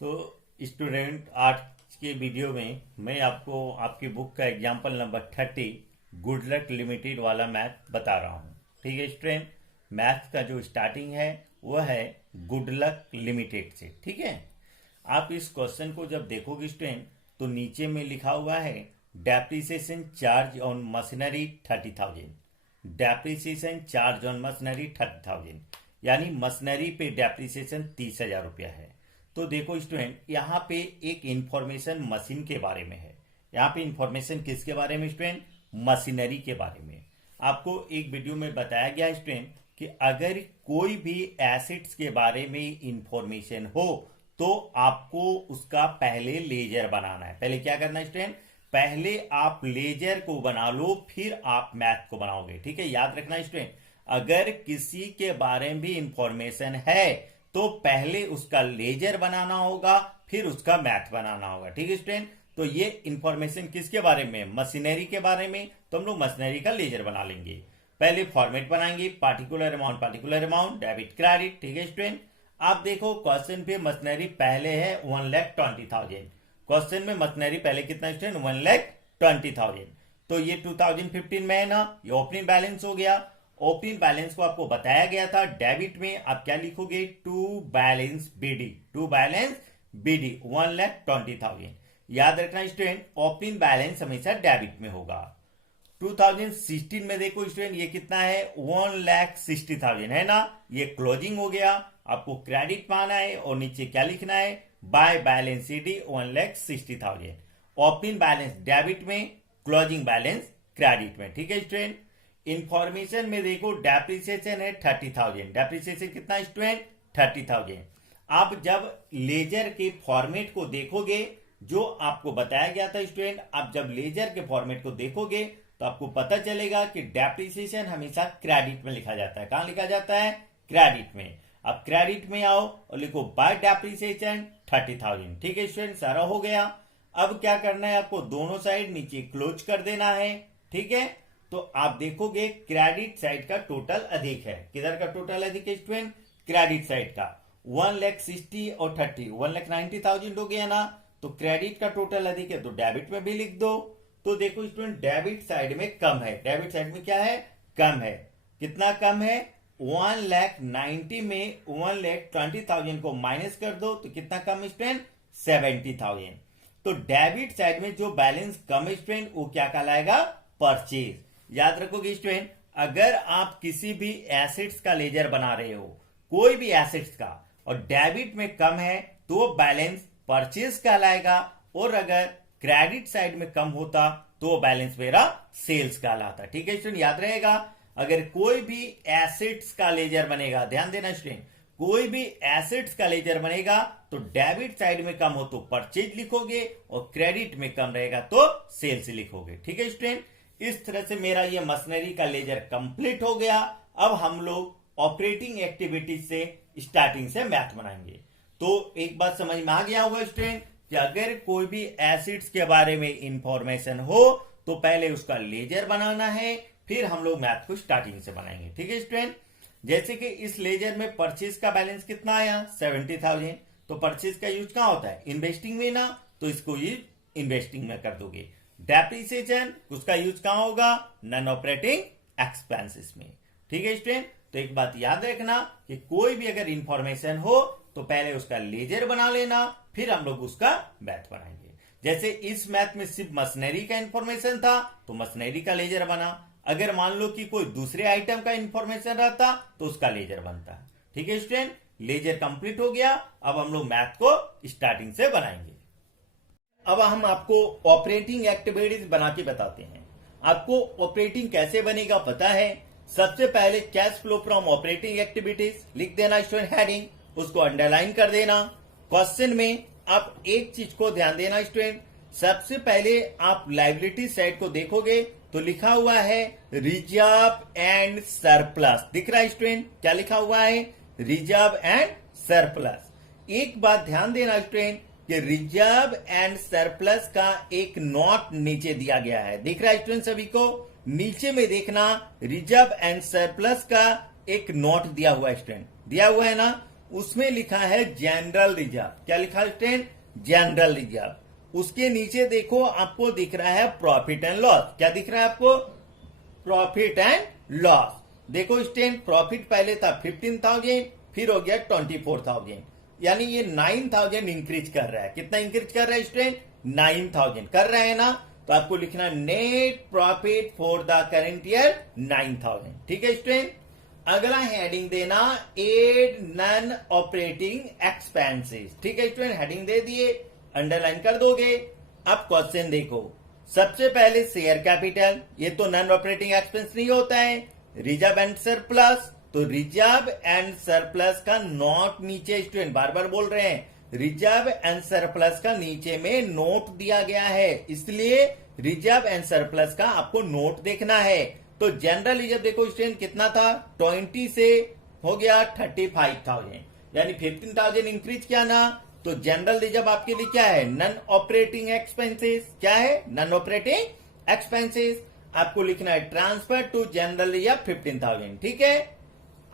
तो स्टूडेंट आज के वीडियो में मैं आपको आपकी बुक का example number 30 good luck limited वाला मैथ बता रहा हूँ। ठीक है स्टूडेंट, मैथ का जो स्टार्टिंग है वह है गुड लक लिमिटेड से। ठीक है, आप इस क्वेश्चन को जब देखोगे स्टूडेंट तो नीचे में लिखा हुआ है depreciation charge on machinery 30,000। Depreciation charge on machinery 30,000 यानी मशीनरी पे डेप्रिसिएशन 30,000 रुपया है। तो देखो स्टूडेंट, यहाँ पे एक इंफॉर्मेशन मशीन के बारे में है। यहाँ पे इंफॉर्मेशन किसके बारे में स्टूडेंट? मशीनरी के बारे में। आपको एक वीडियो में बताया गया स्टूडेंट कि अगर कोई भी एसिड्स के बारे में इंफॉर्मेशन हो तो आपको उसका पहले लेजर बनाना है। पहले क्या करना है स्टूडेंट? पहले आप लेजर को बना लो, फिर आप मैथ को बनाओगे। ठीक है, याद रखना स्टूडेंट, अगर किसी के बारे में भी इंफॉर्मेशन है तो पहले उसका लेजर बनाना होगा, फिर उसका मैथ बनाना होगा। ठीक है स्टूडेंट, तो ये इंफॉर्मेशन किसके बारे में? मशीनरी के बारे में। तो हम लोग मशीनरी का लेजर बना लेंगे। पहले फॉर्मेट बनाएंगे, पार्टिकुलर अमाउंट, डेबिट क्रेडिट। ठीक है स्टूडेंट, आप देखो क्वेश्चन पे मशीनरी पहले है 1,20,000। क्वेश्चन में मशीनरी पहले कितना स्टूडेंट? 1,20,000। तो ये 2015 में है ना, ये ओपनिंग बैलेंस हो गया। ओपनिंग बैलेंस को आपको बताया गया था डेबिट में आप क्या लिखोगे? To balance BD. To balance BD 1,20,000। याद रखना स्टूडेंट, ओपनिंग बैलेंस हमेशा डेबिट में होगा। 2016 में देखो स्टूडेंट, ये कितना है? 1,60,000 है ना, ये क्लोजिंग हो गया। आपको क्रेडिट पाना है और नीचे क्या लिखना है? By balance CD 1,60,000। Opening balance debit में, क्लोजिंग बैलेंस क्रेडिट में। ठीक है स्टूडेंट, इंफॉर्मेशन में देखो डेप्रिसिएशन है 30,000। डेप्रिसिएशन कितना स्टूडेंट? 30,000। आप जब लेजर के फॉर्मेट को देखोगे, जो आपको बताया गया था स्टूडेंट, आप जब लेजर के फॉर्मेट को देखोगे तो आपको पता चलेगा कि डेप्रिसिएशन हमेशा क्रेडिट में लिखा जाता है। कहां लिखा जाता है? क्रेडिट में। अब क्रेडिट में आओ और लिखो बाय डेप्रिसिएशन 30,000। ठीक है स्टूडेंट, सारा हो गया। अब क्या करना है आपको? दोनों साइड नीचे क्लोज कर देना है। ठीक है, तो आप देखोगे क्रेडिट साइड का टोटल अधिक है। किधर का टोटल अधिक है स्टूडेंट? क्रेडिट साइड का। 1,60,000 और 30 1,90,000 हो गया ना, तो क्रेडिट का टोटल अधिक है तो डेबिट में भी लिख दो। तो देखो स्टूडेंट, डेबिट साइड में कम है। डेबिट साइड में क्या है? कम है। कितना कम है? 1,90,000 में 1,20,000 को माइनस कर दो तो कितना कम स्टूडेंट? 70,000। तो डेबिट साइड में जो बैलेंस कम स्टूडेंट वो क्या कहलाएगा? परचेज। याद रखोगे स्टूडेंट, अगर आप किसी भी एसेट्स का लेजर बना रहे हो, कोई भी एसेट्स का, और डेबिट में कम है तो बैलेंस परचेज कहलाएगा, और अगर क्रेडिट साइड में कम होता तो बैलेंस मेरा सेल्स कहलाता। ठीक है स्टूडेंट, याद रहेगा। अगर कोई भी एसेट्स का लेजर बनेगा, ध्यान देना स्टूडेंट, कोई भी एसेट्स का लेजर बनेगा तो डेबिट साइड में कम हो तो परचेज लिखोगे और क्रेडिट में कम रहेगा तो सेल्स लिखोगे। ठीक है स्टूडेंट, इस तरह से मेरा ये मशीनरी का लेजर कंप्लीट हो गया। अब हम लोग ऑपरेटिंग एक्टिविटीज से स्टार्टिंग से मैथ बनाएंगे। तो एक बात समझ में आ गया होगा स्टूडेंट कि अगर कोई भी एसिड्स के बारे में इंफॉर्मेशन हो तो पहले उसका लेजर बनाना है, फिर हम लोग मैथ को स्टार्टिंग से बनाएंगे। ठीक है स्टूडेंट, जैसे कि इस लेजर में परचेज का बैलेंस कितना आया? 70,000। तो परचेज का यूज कहां होता है? इन्वेस्टिंग में ना, तो इसको यूज इन्वेस्टिंग में कर दोगे। डेप्रिसिएशन उसका यूज कहां होगा? नॉन ऑपरेटिंग एक्सपेंसेस में। ठीक है स्टूडेंट, तो एक बात याद रखना कि कोई भी अगर इंफॉर्मेशन हो तो पहले उसका लेजर बना लेना, फिर हम लोग उसका मैथ बनाएंगे। जैसे इस मैथ में सिर्फ मशीनरी का इंफॉर्मेशन था तो मशीनरी का लेजर बना। अगर मान लो कि कोई दूसरे आइटम का इंफॉर्मेशन रहता तो उसका लेजर बनता। ठीक है स्टूडेंट, लेजर कंप्लीट हो गया। अब हम लोग मैथ को स्टार्टिंग से बनाएंगे। अब हम आपको ऑपरेटिंग एक्टिविटीज बना के बताते हैं। आपको ऑपरेटिंग कैसे बनेगा पता है? सबसे पहले cash flow from operating activities लिख देना स्टूडेंट, हेडिंग, उसको अंडरलाइन कर देना। क्वेश्चन में आप एक चीज को ध्यान देना स्टूडेंट, सबसे पहले आप लायबिलिटी साइड को देखोगे तो लिखा हुआ है रिजर्व एंड सरप्लस। दिख रहा है स्टूडेंट? क्या लिखा हुआ है? Reserve and surplus. एक बात ध्यान देना स्टूडेंट कि रिजर्व एंड सरप्लस का एक नोट नीचे दिया गया है। दिख रहा है स्टूडेंट सभी को? नीचे में देखना, रिजर्व एंड सरप्लस का एक नोट दिया हुआ है स्टूडेंट, दिया हुआ है ना। उसमें लिखा है जनरल रिजर्व। क्या लिखा है स्टूडेंट? General reserve. उसके नीचे देखो आपको दिख रहा है प्रॉफिट एंड लॉस। क्या दिख रहा है आपको? Profit and loss. देखो स्टूडेंट, प्रॉफिट पहले था 15,000, फिर हो गया 24,000, यानी ये 9,000 इंक्रीज कर रहा है। कितना इंक्रीज कर रहा है स्टूडेंट? 9,000 कर रहा है ना। तो आपको लिखना net profit for the current year 9,000। ठीक है स्टूडेंट। अगला हेडिंग देना एड नॉन ऑपरेटिंग एक्सपेंसेस। ठीक है स्टूडेंट, हेडिंग दे दिए, अंडरलाइन कर दोगे। अब क्वेश्चन देखो, सबसे पहले शेयर कैपिटल, ये तो नॉन ऑपरेटिंग एक्सपेंस नहीं होता है। रिजर्व एंड सरप्लस, तो रिजर्व एंड सरप्लस का नोट नीचे, स्टूडेंट बार बार बोल रहे हैं, रिजर्व एंड सरप्लस का नीचे में नोट दिया गया है, इसलिए रिजर्व एंड सरप्लस का आपको नोट देखना है। तो जनरल रिजर्व देखो स्टूडेंट कितना था, 20 से हो गया 35,000, यानी 15,000 इंक्रीज किया ना। तो जनरल रिजर्व आपके लिए क्या है? Non operating expenses. क्या है? Non operating expenses. आपको लिखना है ट्रांसफर टू जनरल रिजर्व 15,000। ठीक है।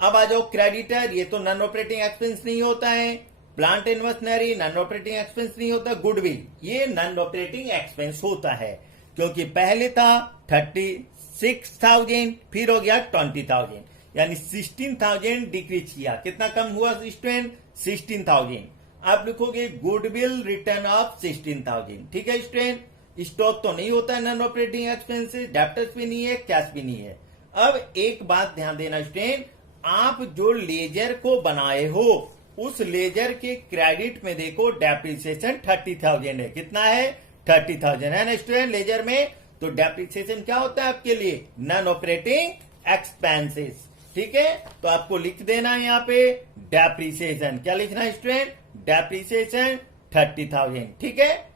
अब आ जाओ क्रेडिटर, ये तो नॉन ऑपरेटिंग एक्सपेंस नहीं होता है। Plant and machinery non operating expense नहीं होता। गुडविल ये नॉन ऑपरेटिंग एक्सपेंस होता है, क्योंकि पहले था 36,000, फिर हो गया 20,000, यानी 16,000 डिक्रीज किया। कितना कम हुआ स्टूडेंट? 16,000। आप लिखोगे गुडविल रिटर्न ऑफ 16,000। ठीक है स्टूडेंट। स्टॉक तो नहीं होता है नॉन ऑपरेटिंग एक्सपेंसेस, डेप्टर्स भी नहीं है, कैश भी नहीं है। अब एक बात ध्यान देना स्टूडेंट, आप जो लेजर को बनाए हो उस लेजर के क्रेडिट में देखो डेप्रिसिएशन 30,000 है। कितना है? 30,000 है ना स्टूडेंट लेजर में। तो डेप्रिसिएशन क्या होता है आपके लिए? Non operating expenses. ठीक है। तो आपको लिख देना है यहाँ पे डेप्रिसिएशन। क्या लिखना है स्टूडेंट? डेप्रिसिएशन 30,000। ठीक है।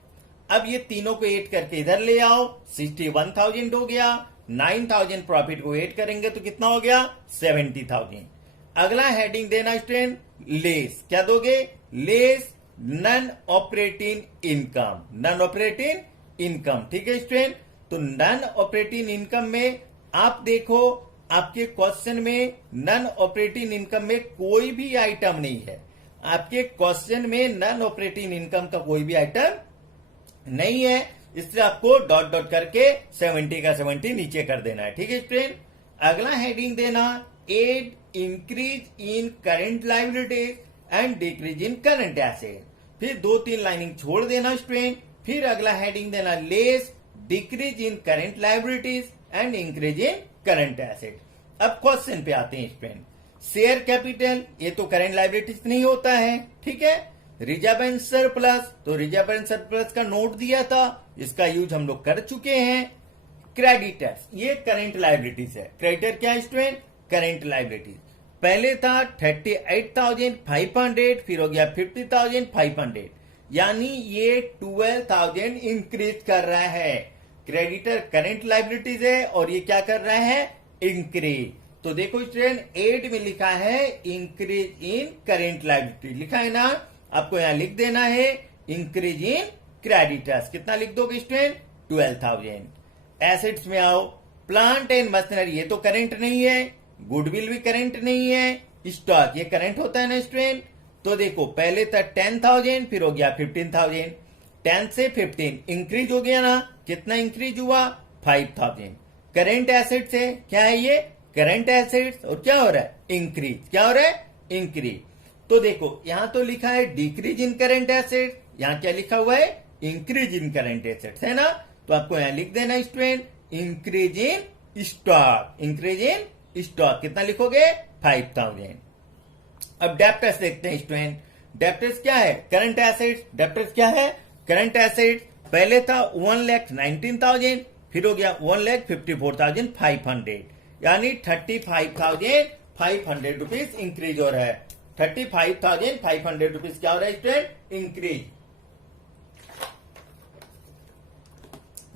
अब ये तीनों को ऐड करके इधर ले आओ, 61,000 हो गया। 9,000 प्रॉफिट को ऐड करेंगे तो कितना हो गया? 70,000। अगला हेडिंग देना स्टूडेंट लेस। क्या दोगे? Less non operating income. Non operating income. ठीक है स्टूडेंट। तो नॉन ऑपरेटिंग इनकम में आप देखो आपके क्वेश्चन में नॉन ऑपरेटिंग इनकम में कोई भी आइटम नहीं है। आपके क्वेश्चन में नॉन ऑपरेटिंग इनकम का कोई भी आइटम नहीं है, इसलिए आपको डॉट डॉट करके 70 का 70 नीचे कर देना है। ठीक है स्टूडेंट। अगला हेडिंग देना add increase in current liabilities and decrease in current asset. फिर 2-3 लाइनिंग छोड़ देना स्टूडेंट। फिर अगला हेडिंग देना less decrease in current liabilities and increase in current asset. अब क्वेश्चन पे आते हैं स्टूडेंट। शेयर कैपिटल ये तो करंट लायबिलिटीज नहीं होता है। ठीक है। रिजर्व एंड सरप्लस, तो रिजर्व एंड सरप्लस का नोट दिया था, इसका यूज हम लोग कर चुके हैं। क्रेडिटर्स ये करंट लायबिलिटीज है। क्रेडिटर क्या है स्टूडेंट? Current liabilities. पहले था 38,500, फिर हो गया 50,500, यानी ये 12,000 इंक्रीज कर रहा है। क्रेडिटर करंट लायबिलिटीज है और ये क्या कर रहा है? इंक्रीज। तो देखो स्टूडेंट एड में लिखा है इंक्रीज इन करंट लायबिलिटी, लिखा है ना। आपको यहां लिख देना है इंक्रीज इन क्रेडिटर्स। कितना लिख दोगे स्टूडेंट? 12,000। एसेट्स में आओ, प्लांट एंड मशीनरी ये तो करंट नहीं है, गुडविल भी करंट नहीं है, स्टॉक ये करंट होता है ना स्टूडेंट। तो देखो पहले था 10,000, फिर हो गया 15,000, 10 से 15 इंक्रीज हो गया ना। कितना इंक्रीज हुआ? 5,000। करंट एसेट्स है, क्या है ये? Current assets. और क्या हो रहा है? इंक्रीज। क्या हो रहा है? इंक्रीज। तो देखो यहां तो लिखा है डिक्रीज इन करंट एसेट्स, यहां क्या लिखा हुआ है? इंक्रीज इन करंट एसेट्स, है ना। तो आपको यहां लिख देना student increase in stock. Increase in stock कितना लिखोगे? 5,000। अब डेप्टर्स देखते हैं स्टूडेंट। डेप्टर्स क्या है? Current assets. डेप्टर्स क्या है? Current assets. पहले था 1,19,000, फिर हो गया 1,54,500, यानी 35,500 रुपीज इंक्रीज हो रहा है। 35,500 रुपीज क्या हो रहा है स्टूडेंट? इंक्रीज।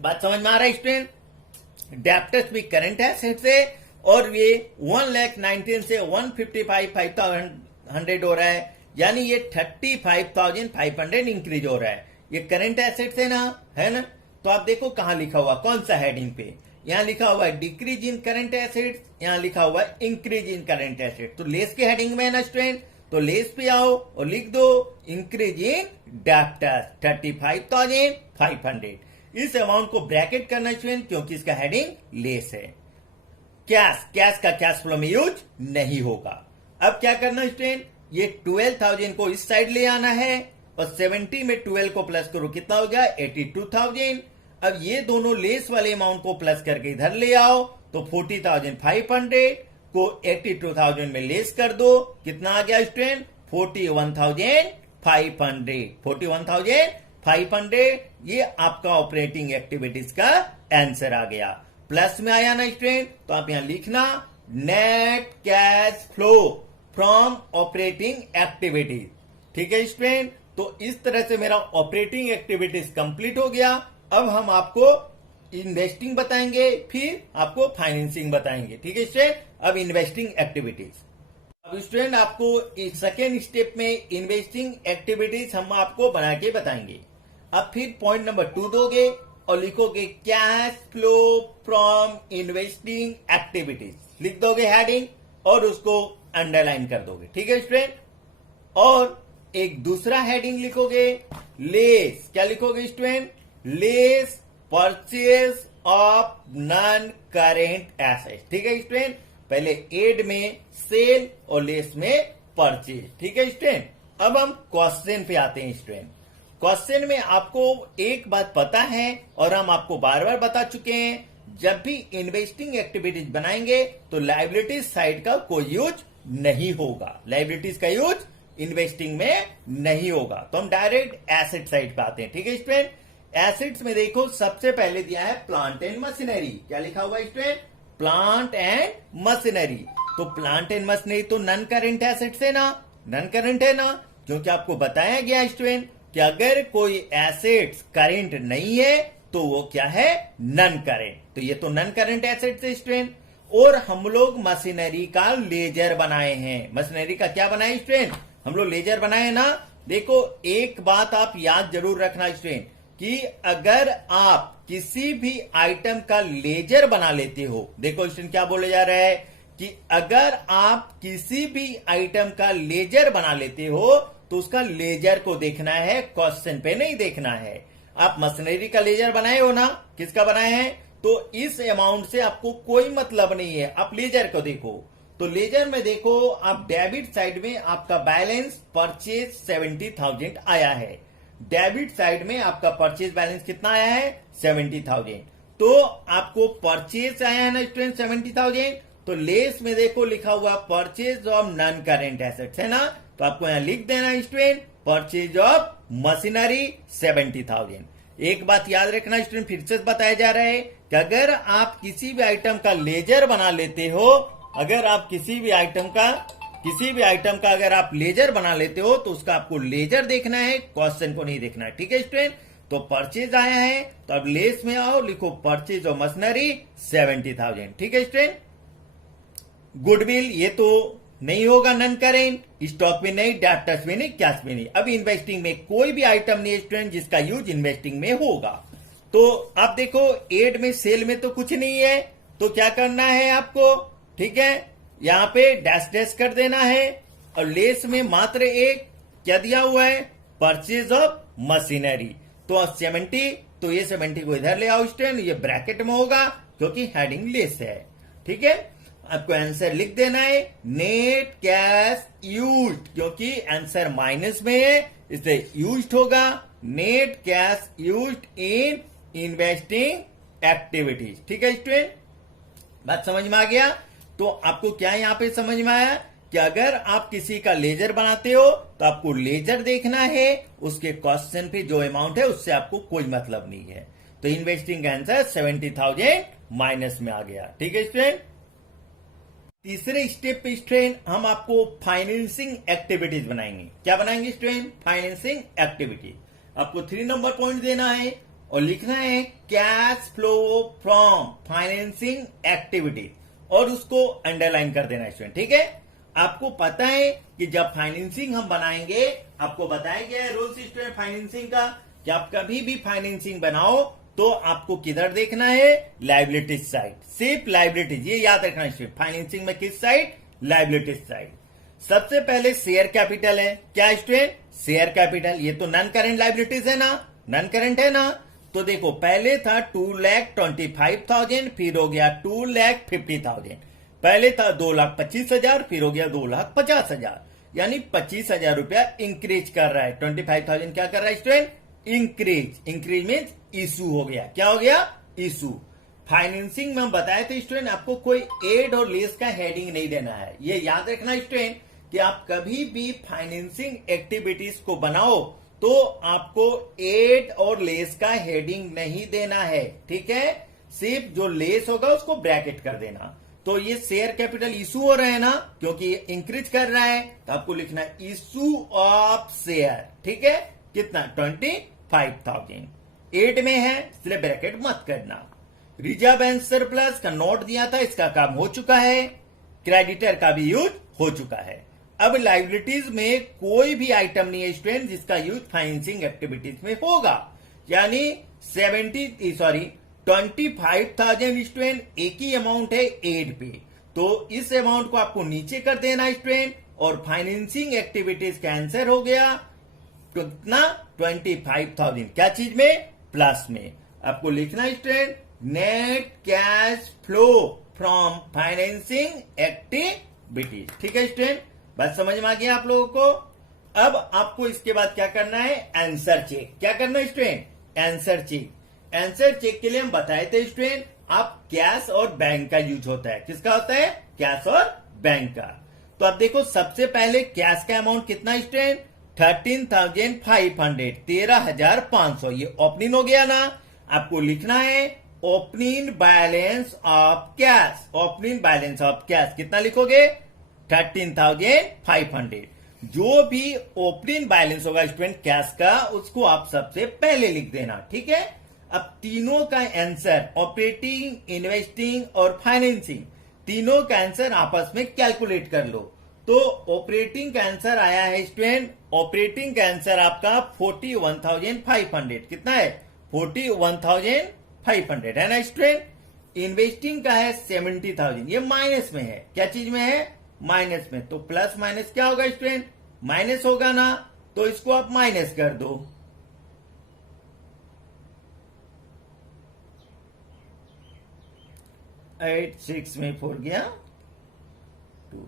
बात समझ में आ रहा है स्टूडेंट? डेप्टर्स भी करंट एसेट्स है और ये 1,19,000 से 1,55,500 हो रहा है, यानी ये 35,500 इंक्रीज हो रहा है। ये करंट एसेट्स है ना, है ना। तो आप देखो कहां लिखा हुआ, कौन सा हेडिंग पे? यहां लिखा हुआ है डिक्रीज इन करंट एसेट्स, यहां लिखा हुआ है इंक्रीज इन करंट एसेट्स। तो लेस के हेडिंग में है ना स्टूडेंट, तो लेस पे आओ और लिख दो इंक्रीज इन डेप्टर्स 35,500। इस अमाउंट को ब्रैकेट करना स्टूडेंट क्योंकि इसका हेडिंग लेस है। कैश का कैश फ्लो में यूज नहीं होगा। अब क्या करना स्टूडेंट, ये 12,000 को इस साइड ले आना है और 70 में 12 को प्लस करो कितना हो गया 82,000। अब ये दोनों लेस वाले अमाउंट को प्लस करके इधर ले आओ तो 40,500 को 82,000 में लेस कर दो, कितना आ गया स्टूडेंट 41,500। 41,500 ये आपका ऑपरेटिंग एक्टिविटीज का आंसर आ गया। प्लस में आया ना स्टूडेंट, तो आप यहां लिखना net cash flow from operating activities. ठीक है स्टूडेंट, तो इस तरह से मेरा ऑपरेटिंग एक्टिविटीज कंप्लीट हो गया। अब हम आपको इन्वेस्टिंग बताएंगे, फिर आपको फाइनेंसिंग बताएंगे। ठीक है स्टूडेंट, अब इन्वेस्टिंग एक्टिविटीज। अब स्टूडेंट आपको इस सेकेंड स्टेप में इन्वेस्टिंग एक्टिविटीज हम आपको बना के बताएंगे। अब फिर पॉइंट नंबर 2 दोगे और लिखोगे cash flow from investing activities, लिख दोगे हेडिंग और उसको अंडरलाइन कर दोगे। ठीक है स्टूडेंट, और एक दूसरा हेडिंग लिखोगे लेस, क्या लिखोगे student, less purchase of non current asset. ठीक है स्टूडेंट, पहले एड में सेल और लेस में परचेज। ठीक है स्टूडेंट, अब हम क्वेश्चन पे आते हैं स्टूडेंट। क्वेश्चन में आपको एक बात पता है और हम आपको बार बार बता चुके हैं, जब भी इन्वेस्टिंग एक्टिविटीज बनाएंगे तो लायबिलिटीज साइड का कोई यूज नहीं होगा। लायबिलिटीज का यूज इन्वेस्टिंग में नहीं होगा, तो हम डायरेक्ट एसेट साइड पे आते हैं। ठीक है स्टूडेंट, एसेट्स में देखो सबसे पहले दिया है प्लांट एंड मशीनरी। क्या लिखा हुआ है स्टूडेंट, प्लांट एंड मशीनरी। तो प्लांट एंड मशीनरी तो नॉन करेंट एसेट्स है ना, नॉन करेंट है ना, क्योंकि आपको बताया गया स्टूडेंट कि अगर कोई एसेट्स करेंट नहीं है तो वो क्या है, नॉन करेंट। तो ये तो नॉन करेंट एसेट्स है स्टूडेंट। और हम लोग मशीनरी का लेजर बनाए हैं। मशीनरी का क्या बनाए स्टूडेंट, हम लोग लेजर बनाए ना। देखो एक बात आप याद जरूर रखना स्टूडेंट कि अगर आप किसी भी आइटम का लेजर बना लेते हो, देखो स्टूडेंट क्या बोले जा रहा है कि अगर आप किसी भी आइटम का लेजर बना लेते हो तो उसका लेजर को देखना है, क्वेश्चन पे नहीं देखना है। आप मशीनरी का लेजर बनाए हो ना, किसका बनाए हैं, तो इस अमाउंट से आपको कोई मतलब नहीं है, आप लेजर को देखो। तो लेजर में देखो आप डेबिट साइड में आपका बैलेंस परचेज 70,000 आया है। डेबिट साइड में आपका परचेज बैलेंस कितना आया है 70,000। तो आपको परचेज आया है ना स्टूडेंट 70,000। तो लेस में देखो लिखा हुआ purchase of non current assets है ना, तो आपको यहां लिख देना स्टूडेंट परचेज ऑफ मशीनरी 70,000। एक बात याद रखना स्टूडेंट, फिर से बताया जा रहा है कि अगर आप किसी भी आइटम का लेजर बना लेते हो, अगर आप किसी भी आइटम का अगर आप लेजर बना लेते हो तो उसका आपको लेजर देखना है, क्वेश्चन को नहीं देखना है। ठीक है स्टूडेंट, तो परचेज आया है तो अब लेस में आओ, लिखो परचेज ऑफ मशीनरी 70,000। ठीक है स्टूडेंट, गुडविल ये तो नहीं होगा नॉन करेंट, स्टॉक में नहीं, डेब्टर्स में नहीं, कैश में नहीं। अब इन्वेस्टिंग में कोई भी आइटम नहीं है स्टूडेंट जिसका यूज इन्वेस्टिंग में होगा। तो आप देखो एड में सेल में तो कुछ नहीं है, तो क्या करना है आपको, ठीक है, यहां पे डैश डैश कर देना है। और लेस में मात्र एक क्या दिया हुआ है, परचेज ऑफ मशीनरी। तो 70, तो ये 70 को इधर ले आओ स्टूडेंट, ये ब्रैकेट में होगा क्योंकि हेडिंग लेस है। ठीक है, आपको आंसर लिख देना है नेट कैश यूज्ड, क्योंकि आंसर माइनस में है इसलिए यूज्ड होगा। Net cash used in investing activities. ठीक है स्टूडेंट, बात समझ में आ गया। तो आपको क्या यहां पे समझ में आया कि अगर आप किसी का लेजर बनाते हो तो आपको लेजर देखना है, उसके क्वेश्चन पे जो अमाउंट है उससे आपको कोई मतलब नहीं है। तो इन्वेस्टिंग आंसर 70,000 माइनस में आ गया। ठीक है स्टूडेंट, तीसरे स्टेप पे स्टूडेंट हम आपको फाइनेंसिंग एक्टिविटीज बनाएंगे। क्या बनाएंगे स्टूडेंट, फाइनेंसिंग एक्टिविटीज। आपको 3 नंबर पॉइंट देना है और लिखना है cash flow from financing activities और उसको अंडरलाइन कर देना स्टूडेंट। ठीक है, आपको पता है कि जब फाइनेंसिंग हम बनाएंगे, आपको बताया गया है रूल्स स्टूडेंट फाइनेंसिंग का, कि आप कभी भी फाइनेंसिंग बनाओ तो आपको किधर देखना है, लायबिलिटीज साइड, सिर्फ लायबिलिटीज, ये याद रखना स्टूडेंट। फाइनेंसिंग में किस साइड, लायबिलिटीज साइड। सबसे पहले शेयर कैपिटल है, क्या स्टूडेंट? Share capital. ये तो नॉन करंट लाइबिलिटीज है ना, नॉन करंट है ना। तो देखो पहले था 2,25,000, फिर हो गया 2,50,000। पहले था 2,25,000, फिर हो गया 2,50,000, यानी 25,000 रुपया इंक्रीज कर रहा है। 25,000 क्या कर रहा है student? Increase. Increase means issue हो गया। क्या हो गया? इशू। फाइनेंसिंग में हम बताए थे स्टूडेंट आपको कोई एड और लेस का हेडिंग नहीं देना है। ये याद रखना स्टूडेंट कि आप कभी भी फाइनेंसिंग एक्टिविटीज को बनाओ तो आपको एड और लेस का हेडिंग नहीं देना है, ठीक है? सिर्फ जो लेस होगा उसको ब्रैकेट कर देना। तो ये शेयर कैपिटल इशू हो रहा है ना, क्योंकि ये इंक्रीज कर रहा है, तो आपको लिखना है इशू ऑफ शेयर, ठीक है? कितना? 25,000। एड में है इसलिए ब्रैकेट मत करना। रिजर्व एंड सरप्लस का नोट दिया था, इसका काम हो चुका है। क्रेडिटर का भी यूज हो चुका है। अब लाइबिलिटीज में कोई भी आइटम नहीं है स्टूडेंट जिसका यूज फाइनेंसिंग एक्टिविटीज में होगा, यानी 25,000 स्टूडेंट एक ही अमाउंट है एड पे, तो इस अमाउंट को आपको नीचे कर देना स्टूडेंट, और फाइनेंसिंग एक्टिविटीज का आंसर हो गया कितना? 25,000। क्या चीज में? प्लस में। आपको लिखना student net cash flow from financing activities, ठीक है स्टूडेंट? बात समझ में आ गया आप लोगों को? अब आपको इसके बाद क्या करना है? Answer check. क्या करना है student? Answer check. Answer check के लिए हम बताए थे स्टूडेंट आप कैश और बैंक का यूज होता है। किसका होता है? कैश और बैंक का। तो अब देखो सबसे पहले कैश का अमाउंट कितना स्टूडेंट? 13,500, 13,500। ये ओपनिंग हो गया ना। आपको लिखना है opening balance of cash. Opening balance of cash कितना लिखोगे? 13,500। जो भी ओपनिंग बैलेंस होगा स्टूडेंट कैश का, उसको आप सबसे पहले लिख देना, ठीक है? अब तीनों का आंसर ऑपरेटिंग, इन्वेस्टिंग और फाइनेंसिंग, तीनों का आंसर आपस में कैलकुलेट कर लो। तो ऑपरेटिंग का आंसर आया है स्टूडेंट, ऑपरेटिंग का आंसर आपका 41,500। कितना है? 41,500 है ना स्टूडेंट? इन्वेस्टिंग का है 70,000, ये माइनस में है। क्या चीज में है? माइनस में। तो प्लस माइनस क्या होगा स्टूडेंट? माइनस होगा ना, तो इसको आप माइनस कर दो। एट 6 में 4 गया 2,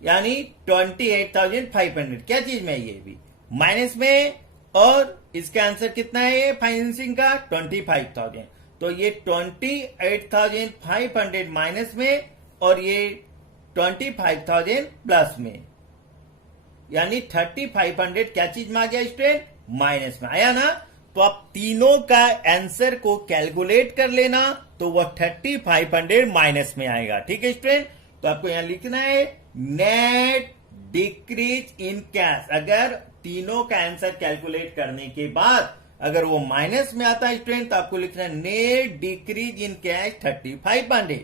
यानी 28,500। क्या चीज में? ये भी माइनस में। और इसका आंसर कितना है ये फाइनेंसिंग का? 25,000। तो ये 28,500 माइनस में और ये 25,000 प्लस में, यानी 3500 क्या चीज में आ गया स्टूडेंट? माइनस में आया ना। तो आप तीनों का आंसर को कैलकुलेट कर लेना, तो वह 3500 माइनस में आएगा, ठीक है स्टूडेंट? तो आपको यहां लिखना है नेट डिक्रीज इन कैश। अगर तीनों का आंसर कैलकुलेट करने के बाद अगर वो माइनस में आता है स्टूडेंट, तो आपको लिखना है नेट डिक्रीज इन कैश 3500।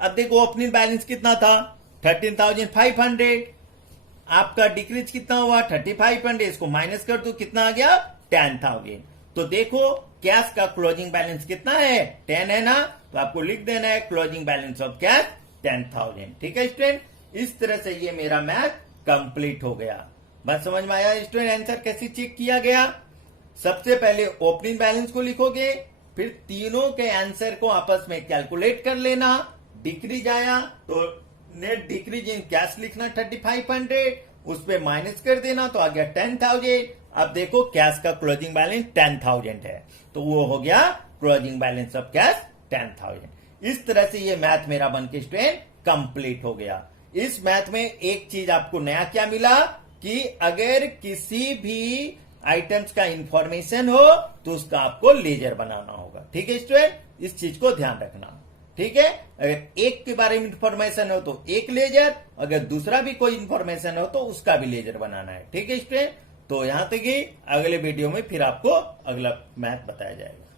अब देखो ओपनिंग बैलेंस कितना था? 13,500। आपका डिक्रीज कितना हुआ? 3500। इसको माइनस कर दो, कितना आ गया? 10,000। तो देखो कैश का क्लोजिंग बैलेंस कितना है? 10 है ना। तो आपको लिख देना है क्लोजिंग बैलेंस ऑफ कैश 10,000, ठीक है स्टूडेंट? इस तरह से ये मेरा मैथ कंप्लीट हो गया। बात समझ में आया स्टूडेंट? आंसर कैसे चेक किया गया? सबसे पहले ओपनिंग बैलेंस को लिखोगे, फिर तीनों के आंसर को आपस में कैलकुलेट कर लेना। डिक्रीज आया तो नेट डिक्रीज इन कैश लिखना 3500, उस पे माइनस कर देना तो आ गया 10,000। अब देखो कैश का क्लोजिंग बैलेंस 10,000 है, तो वो हो गया क्लोजिंग बैलेंस ऑफ कैश 10,000। इस तरह से ये मैथ मेरा बन के स्टूडेंट कंप्लीट हो गया। इस मैथ में एक चीज आपको नया क्या मिला कि अगर किसी भी आइटम्स का इंफॉर्मेशन हो तो उसका आपको लेजर बनाना होगा, ठीक है स्टूडेंट? इस चीज को ध्यान रखना, ठीक है? अगर एक के बारे में इंफॉर्मेशन हो तो एक लेजर, अगर दूसरा भी कोई इंफॉर्मेशन हो तो उसका भी लेजर बनाना है, ठीक है स्टूडेंट? तो यहां तक ही अगले वीडियो में फिर आपको अगला मैथ बताया जाएगा।